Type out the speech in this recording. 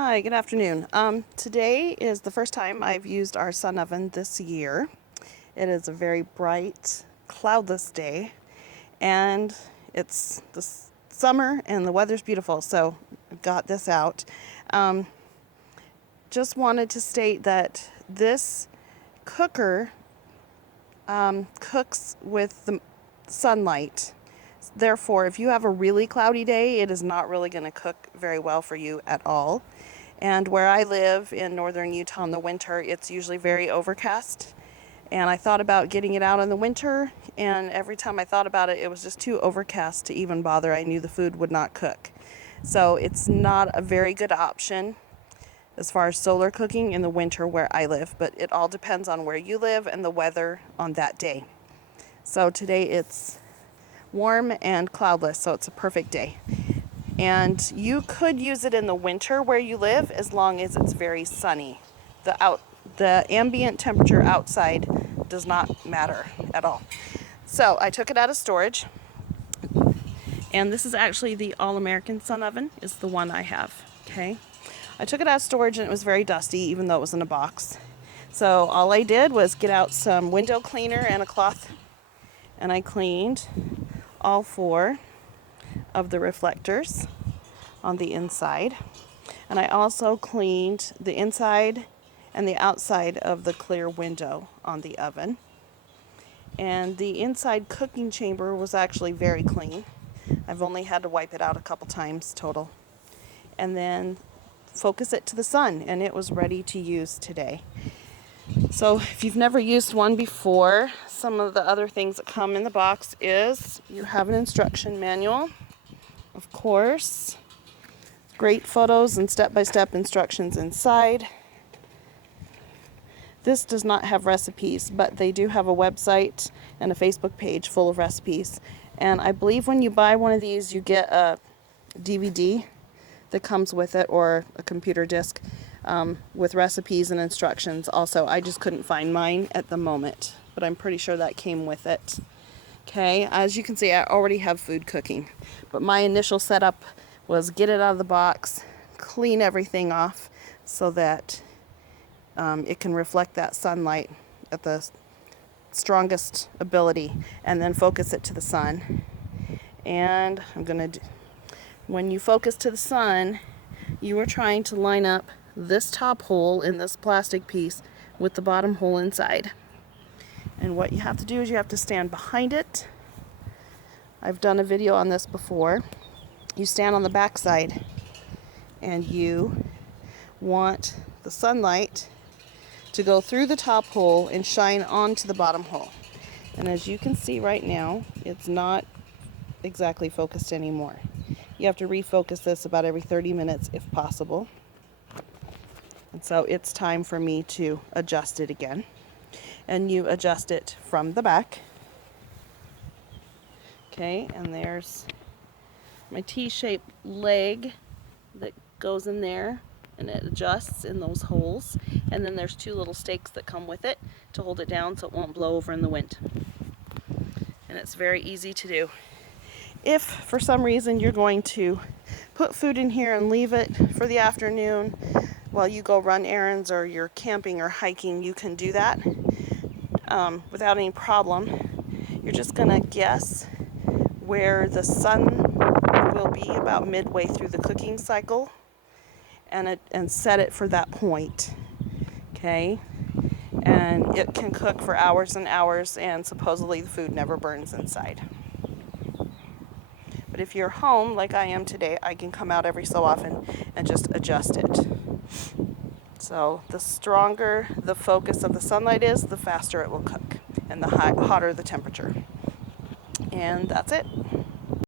Hi, good afternoon. Today is the first time I've used our sun oven this year. It is a very bright, cloudless day, and it's the summer and the weather's beautiful, so I've got this out. Um, just wanted to state that this cooker cooks with the sunlight. Therefore, if you have a really cloudy day, it is not really going to cook very well for you at all. And where I live in northern Utah in the winter, it's usually very overcast. And I thought about getting it out in the winter, and every time I thought about it, it was just too overcast to even bother. I knew the food would not cook. So it's not a very good option as far as solar cooking in the winter where I live, but it all depends on where you live and the weather on that day. So today it's warm and cloudless, so it's a perfect day. And you could use it in the winter where you live as long as it's very sunny. The ambient temperature outside does not matter at all. So I took it out of storage, and this is actually the All-American Sun Oven is the one I have, okay? I took it out of storage and it was very dusty even though it was in a box. So all I did was get out some window cleaner and a cloth, and I cleaned all four of the reflectors on the inside. And I also cleaned the inside and the outside of the clear window on the oven. And the inside cooking chamber was actually very clean. I've only had to wipe it out a couple times total. And then focus it to the sun, and it was ready to use today. So if you've never used one before, some of the other things that come in the box is you have an instruction manual, of course, great photos and step-by-step instructions inside. This does not have recipes, but they do have a website and a Facebook page full of recipes. And I believe when you buy one of these, you get a DVD that comes with it, or a computer disc with recipes and instructions also. I just couldn't find mine at the moment, but I'm pretty sure that came with it. Okay, as you can see, I already have food cooking, but my initial setup was get it out of the box, clean everything off so that it can reflect that sunlight at the strongest ability, and then focus it to the sun. And when you focus to the sun, you are trying to line up this top hole in this plastic piece with the bottom hole inside. And what you have to do is you have to stand behind it. I've done a video on this before. You stand on the back side, and you want the sunlight to go through the top hole and shine onto the bottom hole. And as you can see right now, it's not exactly focused anymore. You have to refocus this about every 30 minutes if possible. And so it's time for me to adjust it again. And you adjust it from the back. Okay, and there's my T-shaped leg that goes in there, and it adjusts in those holes. And then there's two little stakes that come with it to hold it down so it won't blow over in the wind. And it's very easy to do. If for some reason you're going to put food in here and leave it for the afternoon while you go run errands or you're camping or hiking, you can do that without any problem. You're just going to guess where the sun will be about midway through the cooking cycle, and set it for that point. Okay? And it can cook for hours and hours, and supposedly the food never burns inside. But if you're home, like I am today, I can come out every so often and just adjust it. So the stronger the focus of the sunlight is, the faster it will cook, and the hotter the temperature. And that's it.